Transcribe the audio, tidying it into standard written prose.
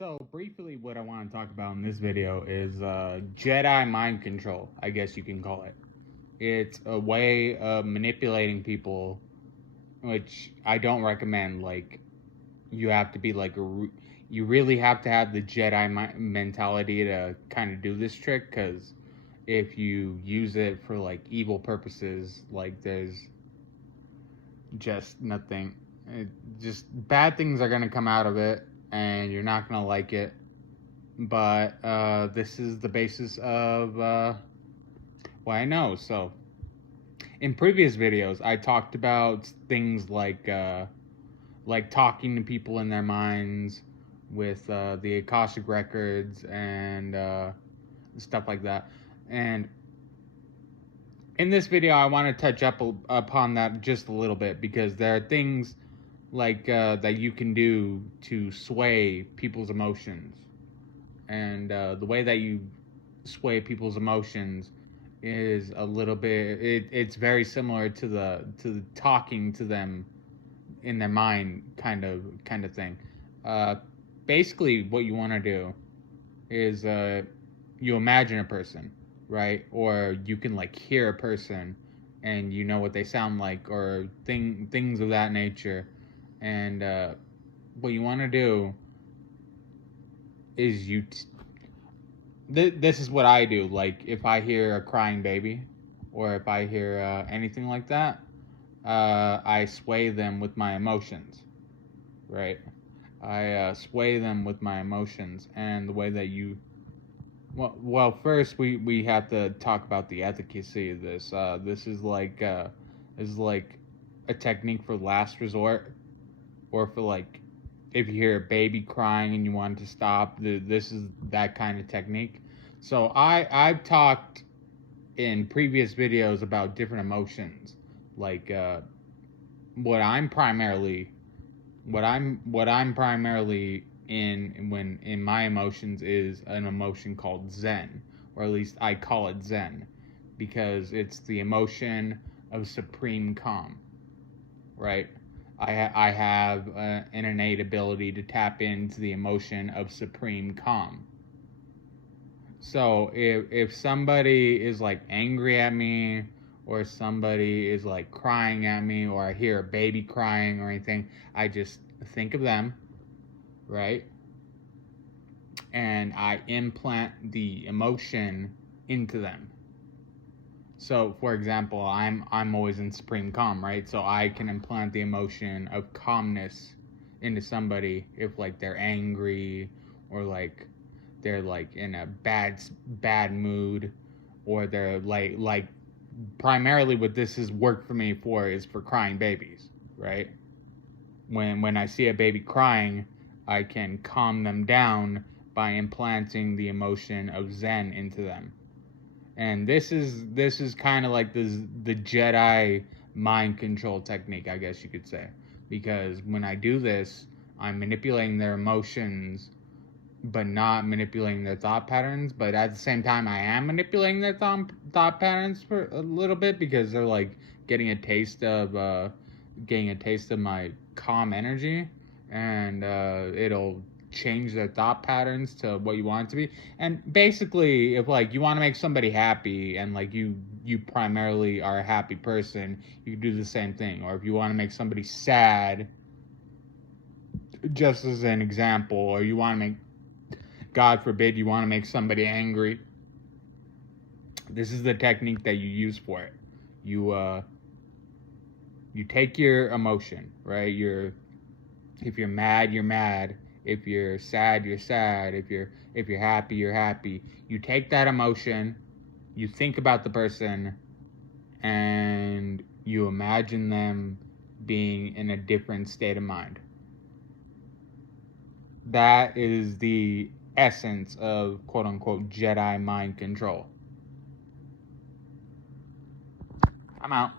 So briefly, what I want to talk about in this video is Jedi mind control, I guess you can call it. It's a way of manipulating people, which I don't recommend. Like, you have to be like you really have to have the Jedi mentality to kind of do this trick, because if you use it for like evil purposes, like there's just nothing. Just bad things are gonna come out of it, and you're not gonna like it. But this is the basis of what I know. So, in previous videos, I talked about things like talking to people in their minds with the Akashic records and stuff like that. And in this video, I want to touch upon that just a little bit, because there are things like that you can do to sway people's emotions. And the way that you sway people's emotions is a little bit, it's very similar to the talking to them in their mind kind of thing. uh Basically, what you want to do is you imagine a person, right? Or you can like hear a person, and you know what they sound like, or things of that nature. And what you want to do is this is what I do. Like, if I hear a crying baby, or if I hear anything like that, I sway them with my emotions, right? I sway them with my emotions. And the way that you, first we have to talk about the efficacy of this. This is like a technique for last resort, or for like if you hear a baby crying and you want it to stop. This is that kind of technique. So I've talked in previous videos about different emotions, like what I'm primarily what I'm primarily in when in my emotions is an emotion called Zen, or at least I call it Zen, because it's the emotion of supreme calm, right? I have an innate ability to tap into the emotion of supreme calm. So if somebody is like angry at me, or somebody is like crying at me, or I hear a baby crying or anything, I just think of them, right? And I implant the emotion into them. So, for example, I'm always in supreme calm, right? So I can implant the emotion of calmness into somebody if like they're angry, or like they're like in a bad mood, or they're like primarily what this has worked for me for is for crying babies, right? When I see a baby crying, I can calm them down by implanting the emotion of Zen into them. And this is kind of like the Jedi mind control technique, I guess you could say, because when I do this, I'm manipulating their emotions, but not manipulating their thought patterns. But at the same time, I am manipulating their thought patterns for a little bit, because they're like getting a taste of my calm energy, and it'll change their thought patterns to what you want it to be. And basically, if like you want to make somebody happy, and like you primarily are a happy person, you can do the same thing. Or if you want to make somebody sad, just as an example, or you want to make, God forbid, you want to make somebody angry, this is the technique that you use for it. You take your emotion, right? If you're mad, you're mad. If you're sad, you're sad. If you're happy, you're happy. You take that emotion, you think about the person, and you imagine them being in a different state of mind. That is the essence of quote unquote Jedi mind control. I'm out.